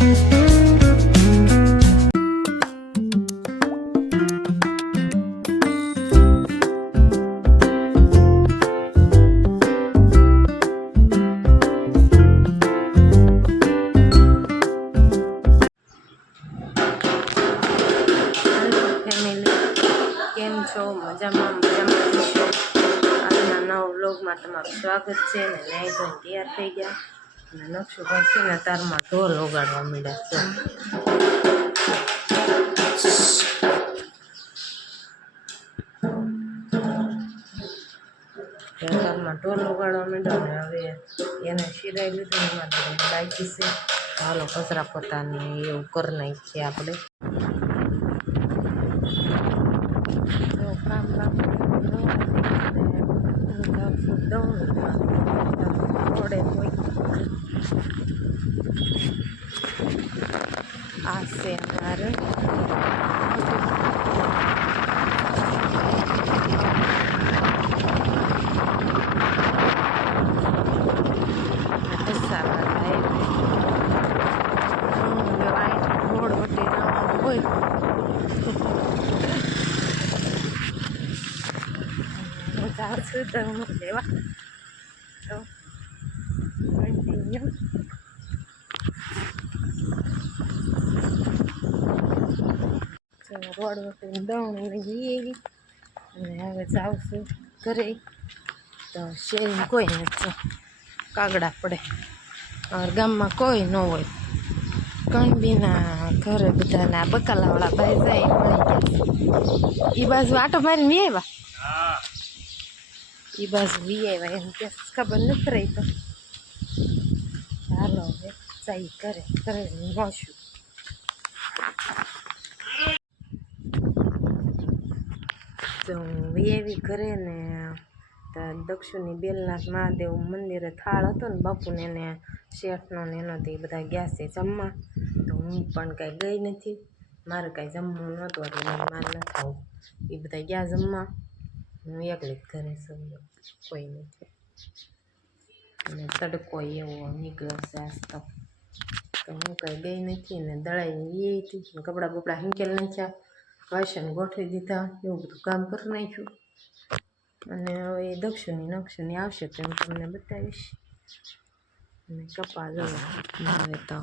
કેમ છો? મજામાં છો? આજના નવા વ્લોગમાં તમારું સ્વાગત છે. ને નાઈ ધોઈને તૈયાર થઈ ગયા અને નકશુભાઈ છે ને તારમાં ઢોલ વગાડવા માંડ્યા છે. તારમાં ઢોલ વગાડવા માંડ્યો ને હવે એને શિરાઈ લીધું એમાં બાકી છે. હાલો કચરા પોતાની એવું કરી નાખીએ આપણે. કામ થોડે હોય આ છે અમારે રોડ વટે હોય સુધા લેવા તો કન્ટિન્યુ રોડ વખતે દઉં એવી અને હવે જાવશું ઘરે તો શેરી કોઈ નથી કાગડા પડે ગામમાં કોઈ ન હોય કણ બીના ઘરે બધાના બકાલાવાળા ભાઈ જાય એ બાજુ આટો મારીને આવ્યા એ બાજુ આવ્યા એમ કે ખબર નથી રહી તો હાલો હવે જાય ઘરે મળશું. તો વીઆઈવી ઘરે ને દક્ષુની બેલનાથ મહાદેવ મંદિરે થાળ હતો ને બાપુને એને શેઠનો ને એનો તે બધા ગયા છે જમવા. તો હું પણ કાંઈ ગઈ નથી, મારે કાંઈ જમવું નહોતું એટલે મારે ન ખાવું. એ બધા ગયા જમવા, હું એકલી જ ઘરે છું, કોઈ નથી. અને તડકો એવો નીકળ્યો છે આજ તો હું કાંઈ ગઈ નથી ને દળાઈ એ હતી. કપડાં બપડા હિંકેલ નાખ્યા, વાસણ ગોઠવી દીધા, એવું બધું કામ કરી નાખ્યું. અને હવે દક્ષુની આવશે તો હું તમને બતાવીશ. અને કપા હવે તો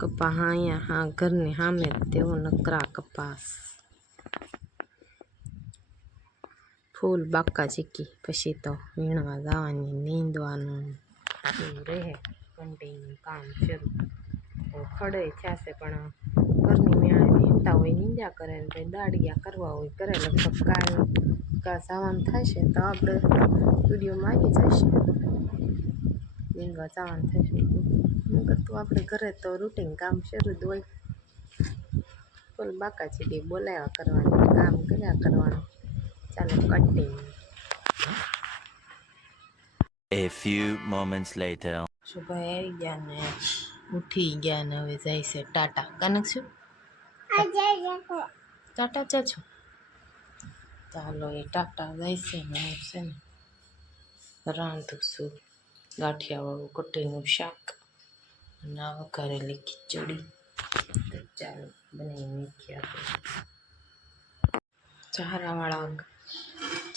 કપા હા અહીંયા હા ઘરની સામે તેવો નકરા કપાસ, ફૂલ બાકા ચીકી. પછી તો વીણવા જવાની, નીંદવાનું એવું રહે કન્ટિન્યુ કામ શરૂ. તો ખડે થયા છે પણ ઘરની મેળે નીંદતા હોય નીંદ્યા કરે ને કંઈ દાડિયા કરવા હોય કરે. લગભગ કાલ જવાનું થશે તો આપણે વિડીયોમાં આવી જશે, નીંદવા જવાનું થશે. નકર તો આપણે ઘરે તો રૂટીન કામ શરૂ જ હોય. ફૂલ બાકા ચીકી બોલાવ્યા કરવાનું, કામ કર્યા કરવાનું. ચાલો continue. A few moments later. શુભાઈ આવી ગયા ને ઉઠી ગયા ને હવે જાય છે ટાટા. કનક શું ટાટા જા છો? ચાલો એ ટાટા જાય છે ને છે ને રાંધું છું ગાંઠિયાવાળું કટીનું શાક અને વઘારેલી ખીચડી. તો ચાલો બનાવી નાખીએ આપણે.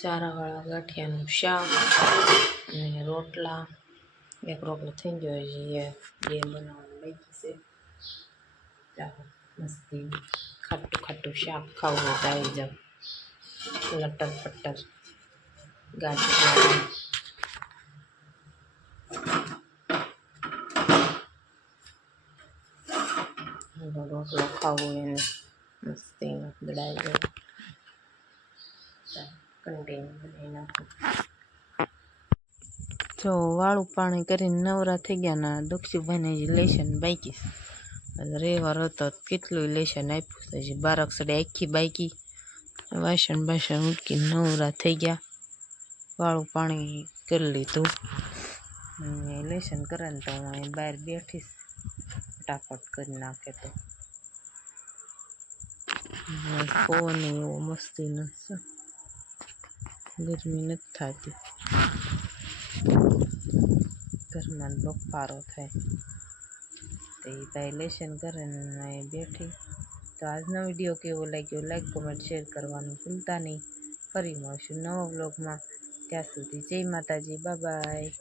ચારાવાળા ગાંઠિયાનું શાક અને રોટલા. એક રોટલો થઈ ગયો છે, બે બનાવવાનું બાકી છે. ચાલો મસ્તી ખાટું શાક ખાવું તો આવી જાવ. લટર પટર ગાંઠિયા રોટલો ખાવો એને મસ્તી દડાઈ જાય. કન્ટિન્યુ બનાવી નાખું. જો વાળું પાણી કરીને નવરા થઈ ગયા ને દક્ષુભાઈને જે લેશન બાકી રેવાર હતો કેટલું લેશન આપ્યું છે. હજી 12 સડે આખી બાકી. વાસણ ઉટકીને નવરા થઈ ગયા, વાળું પાણી કરી લીધું. લેશન કરે ને તો હું બહાર બેઠીશ, ફટાફટ કરી નાખે તો. પવન એવો મસ્તી નથી, ગરમી નથી થતી, ઘરમાં બફારો થાય. તો એ ભાઈ લેશન કરે ને અહીં બેઠી. તો આજનો વિડીયો કેવો લાગ્યો લાઈક કોમેન્ટ શેર કરવાનું ભૂલતા નહીં. ફરી મળશું નવા વ્લોગમાં. ત્યાં સુધી જય માતાજી, બાય બાય.